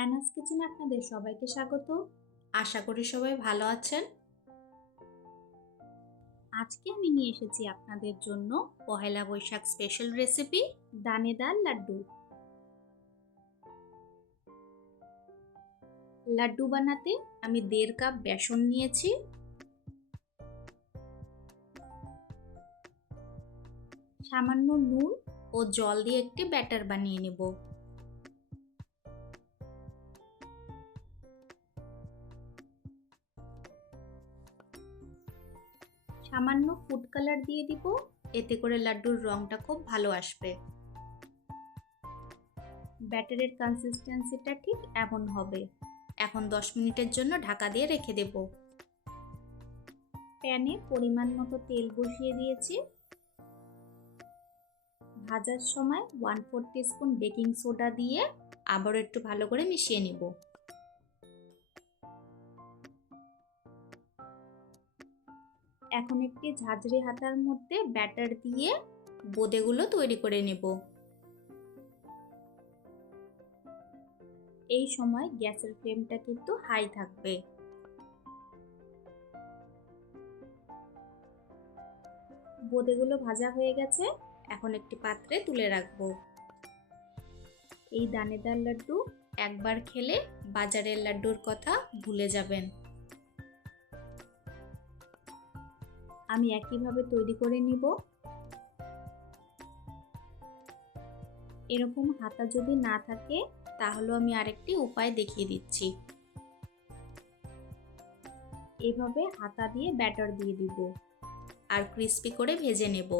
অ্যানাস কিচেনে আপনাদের সবাইকে স্বাগত। আশা করি সবাই ভালো আছেন। আজকে আমি নিয়ে এসেছি আপনাদের জন্য পহেলা বৈশাখ স্পেশাল রেসিপি দানেদার লাড্ডু। লাড্ডু বানাতে আমি 1.5 কাপ বেসন নিয়েছি, সামান্য নুন ও জল দিয়ে একটি ব্যাটার বানিয়ে নেব। সামান্য ফুড কালার দিয়ে দিব, এতে করে লাড্ডুর রংটা খুব ভালো আসবে। ব্যাটারের কনসিস্টেন্সিটা ঠিক এমন হবে। এখন 10 মিনিটের জন্য ঢাকা দিয়ে রেখে দেব। প্যানে পরিমাণ মতো তেল বসিয়ে দিয়েছি। ভাজার সময় 1/4 টিস্পুন বেকিং সোডা দিয়ে আবারও একটু ভালো করে মিশিয়ে নিব। এখন একটি ঝাঁঝরি হাতার মধ্যে ব্যাটার দিয়ে বোঁদেগুলো তৈরি করে নেব। এই সময় গ্যাসের ফ্লেমটা কিন্তু হাই থাকবে। বোঁদেগুলো ভাজা হয়ে গেছে, এখন একটি পাত্রে তুলে রাখবো। এই দানেদার লাড্ডু একবার খেলে বাজারের লাড্ডুর কথা ভুলে যাবেন। আমি একইভাবে তৈরি করে নিব। এরকম হাতা যদি না থাকে তাহলে আমি আরেকটি উপায় দেখিয়ে দিচ্ছি। এভাবে হাতা দিয়ে ব্যাটার দিয়ে দিব আর ক্রিস্পি করে ভেজে নেব।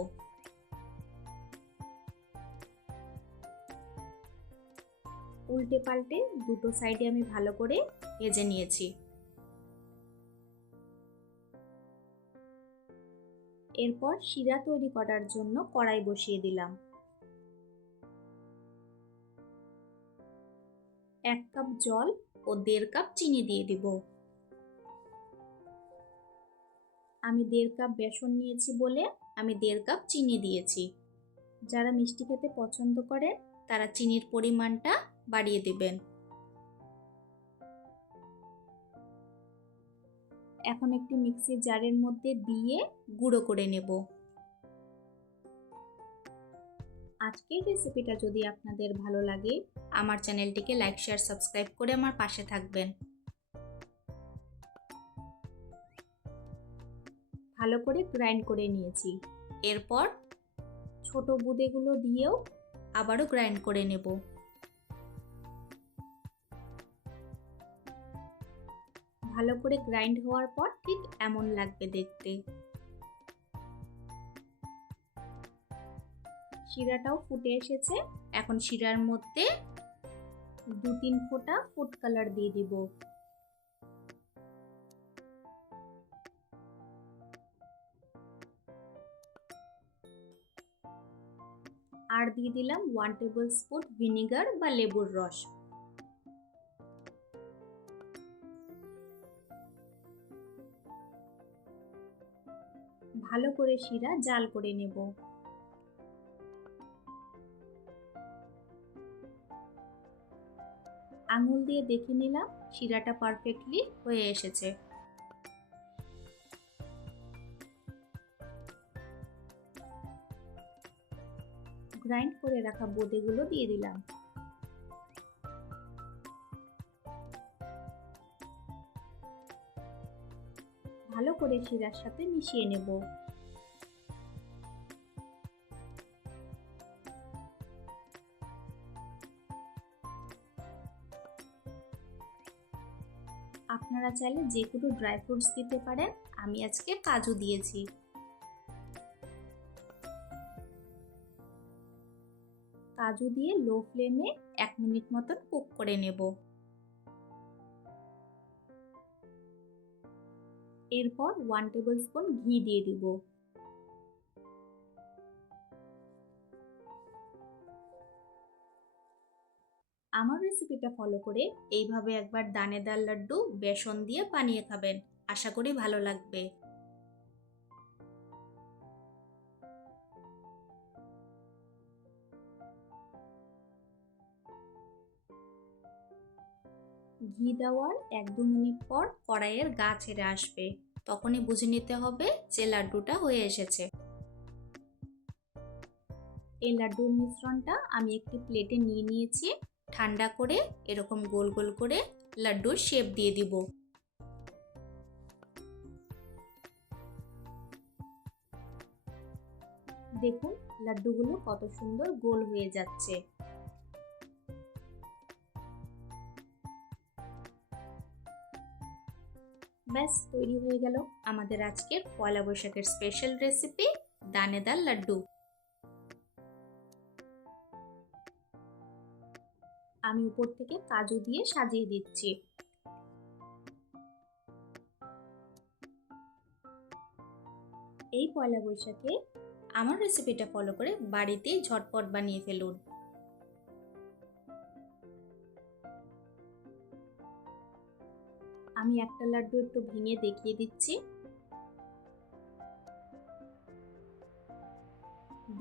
উল্টে পাল্টে দুটো সাইডে আমি ভালো করে ভেজে নিয়েছি। এরপর শিরা তৈরি করার জন্য কড়াই বসিয়ে দিলাম। 1 কাপ জল ও 1.5 কাপ চিনি দিয়ে দিব। আমি 1.5 কাপ বেসন নিয়েছি বলে আমি 1.5 কাপ চিনি দিয়েছি। যারা মিষ্টি খেতে পছন্দ করেন তারা চিনির পরিমাণটা বাড়িয়ে দেবেন। এখন একটি মিক্সির জারের মধ্যে দিয়ে গুঁড়ো করে নেব। আজকের রেসিপিটা যদি আপনাদের ভালো লাগে আমার চ্যানেলটিকে লাইক, শেয়ার, সাবস্ক্রাইব করে আমার পাশে থাকবেন। ভালো করে গ্রাইন্ড করে নিয়েছি। এরপর ছোট বোঁদেগুলো দিয়েও আবারও গ্রাইন্ড করে নেব। ভালো করে গ্রাইন্ড হওয়ার পর ঠিক এমন লাগবে দেখতে। শিরাটাও ফুটে এসেছে, এখন শিরার মধ্যে 2-3 ফোঁটা ফুড কালার দিয়ে দিব। আর দিয়ে দিলাম 1 টেবিল স্পুন ভিনেগার বা লেবুর রস। ভালো করে শিরা জাল করে নেব। আঙুল দিয়ে দেখে নিলাম শিরাটা পারফেক্টলি হয়ে এসেছে। গ্রাইন্ড করে রাখা বোঁদেগুলো দিয়ে দিলাম। ভালো করে শিরার সাথে মিশিয়ে নেব। আপনারা চাইলে যে কোনো ড্রাই ফ্রুটস দিতে পারেন, আমি আজকে কাজু দিয়েছি। কাজু দিয়ে লো ফ্লেমে 1 মিনিট মতন কুক করে নেব। এরপর 1 টেবিল স্পুন ঘি দিয়ে দিব। আমার রেসিপিটা ফলো করে এইভাবে একবার দানেদার লাড্ডু বেসন দিয়ে বানিয়ে খাবেন। আশা করি ভালো লাগবে। ঘি দেওয়ার 1-2 মিনিট পর কড়াইয়ের গা ছেড়ে আসবে, তখনই বুঝে নিতে হবে যে লাড্ডুটা হয়ে এসেছে। এই লাড্ডুর মিশ্রণটা আমি একটি প্লেটে নিয়ে নিয়েছি। ঠান্ডা করে এরকম গোল গোল করে লাড্ডুর শেপ দিয়ে দিব। দেখুন লাড্ডুগুলো কত সুন্দর গোল হয়ে যাচ্ছে। ব্যাস তৈরি হয়ে গেল আমাদের আজকের পয়লা বৈশাখের স্পেশাল রেসিপি দানেদার লাড্ডু। আমি উপর থেকে কাজু দিয়ে সাজিয়ে দিচ্ছি। এই পয়লা বৈশাখে আমার রেসিপিটা ফলো করে বাড়িতেই ঝটপট বানিয়ে ফেলুন। আমি একটা লাড্ডু একটু ভেঙে দেখিয়ে দিচ্ছি।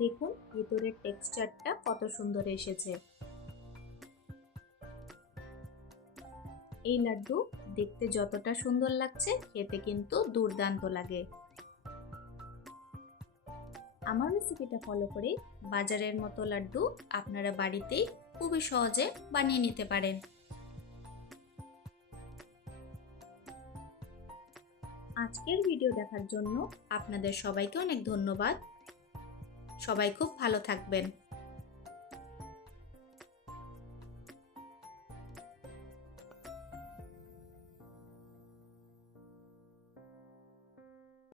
দেখুন ভেতরের টেক্সচারটা কত সুন্দর এসেছে। এই লাড্ডু দেখতে যতটা সুন্দর লাগছে খেতে কিন্তু দুর্দান্ত লাগে। আমার রেসিপিটা ফলো করে বাজারের মতো লাড্ডু আপনারা বাড়িতেই খুবই সহজে বানিয়ে নিতে পারেন। আজকের ভিডিও দেখার জন্য আপনাদের সবাইকে অনেক ধন্যবাদ। সবাই খুব ভালো থাকবেন।